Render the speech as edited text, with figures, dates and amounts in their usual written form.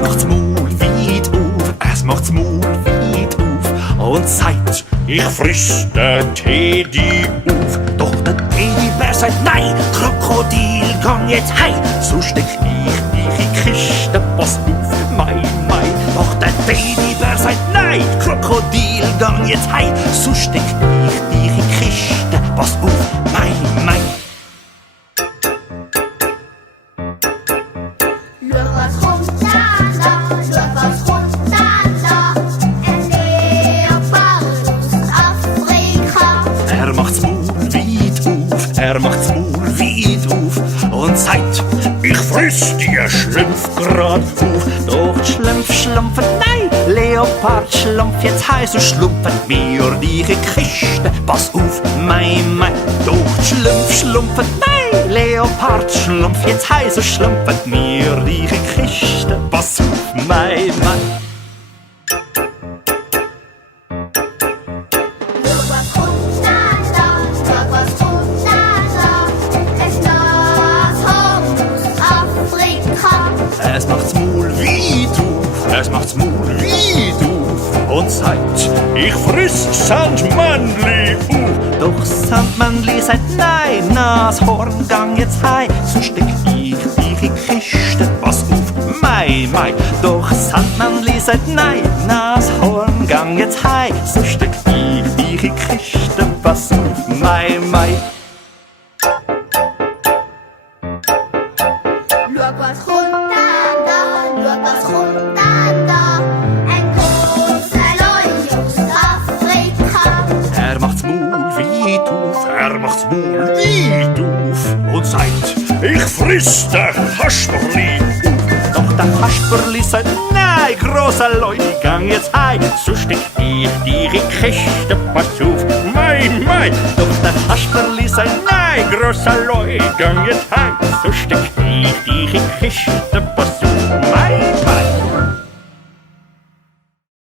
Es macht's Muul wiit auf, es macht's Muul wiit auf und seit, ich friss den Teddy auf. Doch der Teddybär sagt nein, Krokodil, gang jetzt heim, so steck ich dich in Chischte, pass auf, mei. Doch der Teddybär sagt nein, Krokodil, gang jetzt heim, so steck ich dich in Chischte, pass auf, mei. Er macht's Muul wiit auf und seit, ich friss dir Schlümpf grad auf. Doch Schlümpf schlumpfen, nein, Leopard schlumpf jetzt heim, so schlumpfen mir die Chischte, pass auf, mei. Doch Schlümpf schlumpfen, nein, Leopard schlumpf jetzt heim, so schlumpfen mir die Chischte, pass auf, mei. Es macht's Muul wiit auf, es macht's Muul wiit auf und seit, ich friss Sandmännli auf. Doch Sandmännli sagt nein, Nashorn, gang jetzt heim, so steck ich dich in Chischte, pass auf, mei. Doch Sandmännli sagt nein, Nashorn, gang jetzt heim, so steck ich dich in Chischte, pass auf, mei. Er macht's Muul wiit auf und seit, ich friss der Chaschperli auf. Doch der Chaschperli sagt nein, großer Leute, gang jetzt heim, so steck ich dich in Chischte, pass auf, mei. Doch der Chaschperli sagt nein, großer Leute, gang jetzt heim, so steck ich dich in Chischte, pass auf.